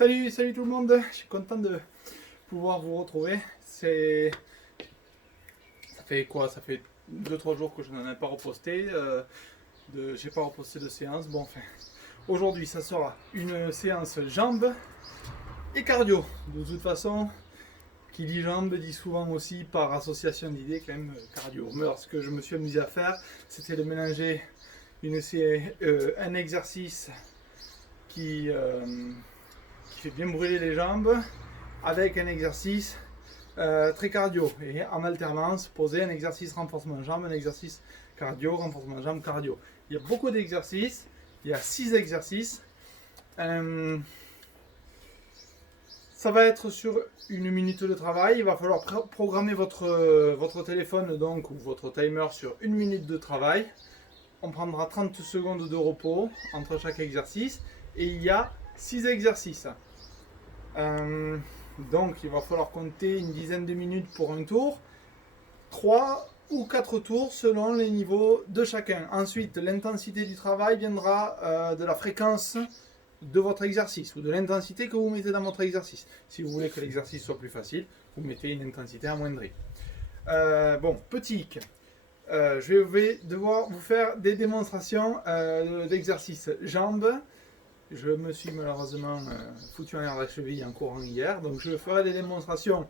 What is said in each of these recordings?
Salut tout le monde, je suis content de pouvoir vous retrouver. Ça fait quoi? Ça fait 2-3 jours que je n'en ai pas reposté. J'ai pas reposté de séance. Bon, enfin, aujourd'hui ça sera une séance jambes et cardio. De toute façon, qui dit jambes dit souvent aussi par association d'idées quand même cardio. Mais alors, ce que je me suis amusé à faire, c'était de mélanger un exercice qui fait bien brûler les jambes avec un exercice très cardio et en alternance poser un exercice renforcement jambes, un exercice cardio, renforcement jambes, cardio. Il y a beaucoup d'exercices, il y a 6 exercices. Ça va être sur 1 minute de travail. Il va falloir programmer votre téléphone donc, ou votre timer sur 1 minute de travail. On prendra 30 secondes de repos entre chaque exercice et il y a 6 exercices. Donc il va falloir compter une dizaine de minutes pour un tour, 3 ou 4 tours selon les niveaux de chacun. Ensuite, l'intensité du travail viendra de la fréquence de votre exercice ou de l'intensité que vous mettez dans votre exercice. Si vous voulez que l'exercice soit plus facile, vous mettez une intensité amoindrie. Petit hic. Je vais devoir vous faire des démonstrations d'exercices jambes. Je me suis malheureusement foutu en l'air la cheville en courant hier, donc je ferai des démonstrations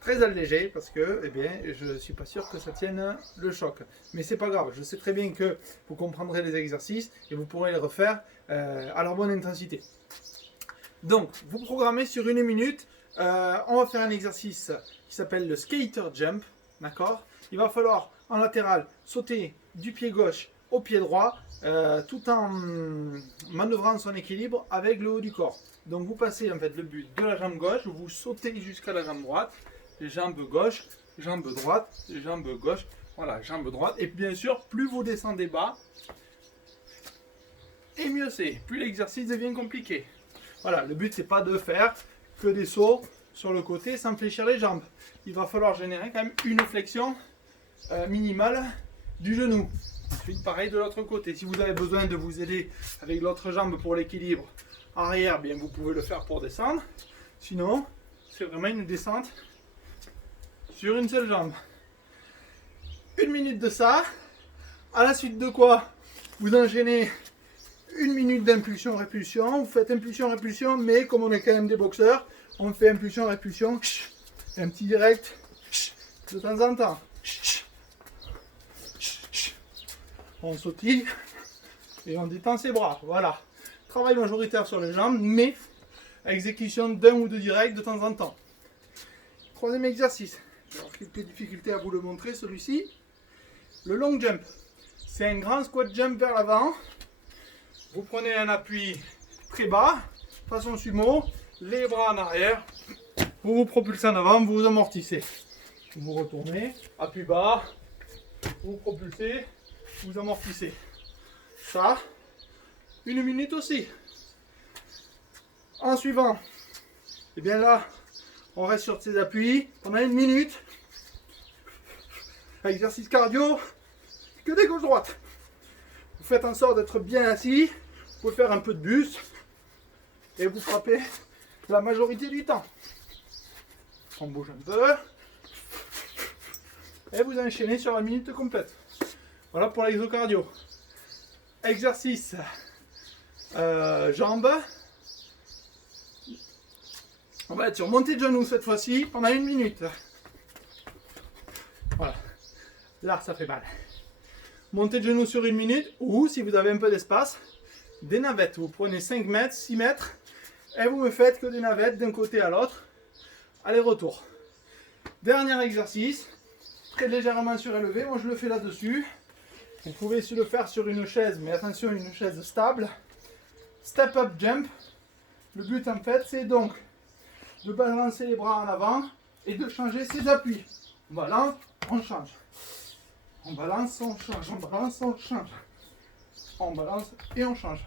très allégées parce que je ne suis pas sûr que ça tienne le choc. Mais c'est pas grave, je sais très bien que vous comprendrez les exercices et vous pourrez les refaire à leur bonne intensité. Donc, vous programmez sur 1 minute, on va faire un exercice qui s'appelle le skater jump, d'accord? Il va falloir en latéral sauter du pied gauche au pied droit, tout en manœuvrant son équilibre avec le haut du corps. Donc vous passez en fait le but de la jambe gauche, vous sautez jusqu'à la jambe droite, jambe gauche, jambe droite, jambe gauche, voilà, jambe droite. Et bien sûr, plus vous descendez bas, et mieux c'est, plus l'exercice devient compliqué. Voilà, le but c'est pas de faire que des sauts sur le côté sans fléchir les jambes. Il va falloir générer quand même une flexion minimale du genou. Ensuite, pareil de l'autre côté. Si vous avez besoin de vous aider avec l'autre jambe pour l'équilibre arrière, bien vous pouvez le faire pour descendre. Sinon, c'est vraiment une descente sur une seule jambe. 1 minute de ça. À la suite de quoi, vous enchaînez 1 minute d'impulsion-répulsion. Vous faites impulsion-répulsion, mais comme on est quand même des boxeurs, on fait impulsion-répulsion. Un petit direct de temps en temps. On sautille et on détend ses bras. Voilà. Travail majoritaire sur les jambes, mais exécution d'un ou deux directs de temps en temps. Troisième exercice. J'ai avoir quelques difficultés à vous le montrer, celui-ci. Le long jump. C'est un grand squat jump vers l'avant. Vous prenez un appui très bas, façon sumo, les bras en arrière. Vous vous propulsez en avant, vous vous amortissez. Vous retournez, appui bas, vous propulsez. Vous amortissez. Ça, 1 minute aussi. En suivant, et bien là, on reste sur ces appuis pendant 1 minute. Exercice cardio, que des gauche-droite. Vous faites en sorte d'être bien assis. Vous pouvez faire un peu de buste et vous frappez la majorité du temps. On bouge un peu et vous enchaînez sur la minute complète. Voilà pour l'exocardio. Exercice jambes. On va être sur montée de genoux cette fois-ci pendant 1 minute. Voilà. Là, ça fait mal. Montée de genoux sur 1 minute ou si vous avez un peu d'espace, des navettes. Vous prenez 5 mètres, 6 mètres et vous me faites que des navettes d'un côté à l'autre. Aller-retour. Dernier exercice. Très légèrement surélevé. Moi, je le fais là-dessus. Vous pouvez aussi le faire sur une chaise, mais attention, une chaise stable. Step up jump. Le but en fait, c'est donc de balancer les bras en avant et de changer ses appuis. On balance, on change. On balance, on change. On balance, on change. On balance et on change.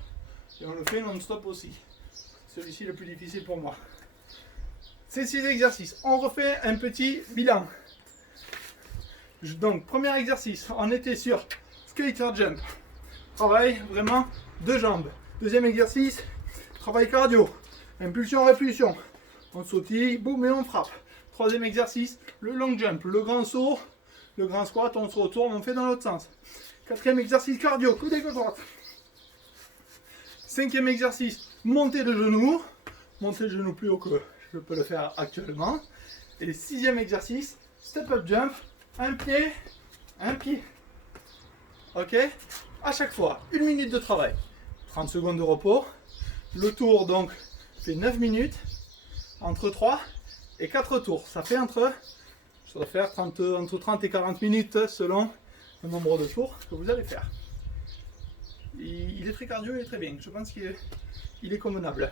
Et on le fait non-stop aussi. Celui-ci est le plus difficile pour moi. Ces 6 exercices. On refait un petit bilan. Donc, premier exercice, on était sur skater jump. Travail vraiment de jambes. Deuxième exercice, travail cardio. Impulsion, répulsion. On sautille, boum, et on frappe. Troisième exercice, le long jump, le grand saut, le grand squat, on se retourne, on fait dans l'autre sens. Quatrième exercice, cardio, coude et côte droite. Cinquième exercice, montée de genoux. Montée de genoux plus haut que je peux le faire actuellement. Et le sixième exercice, step up jump, un pied, un pied. Ok? À chaque fois, 1 minute de travail, 30 secondes de repos. Le tour donc fait 9 minutes, entre 3 et 4 tours. Ça fait ça doit faire entre 30 et 40 minutes selon le nombre de tours que vous allez faire. Il est très cardio, il est très bien. Je pense qu'il est convenable.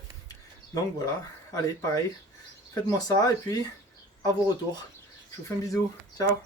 Donc voilà, allez, pareil, faites-moi ça et puis à vos retours. Je vous fais un bisou. Ciao.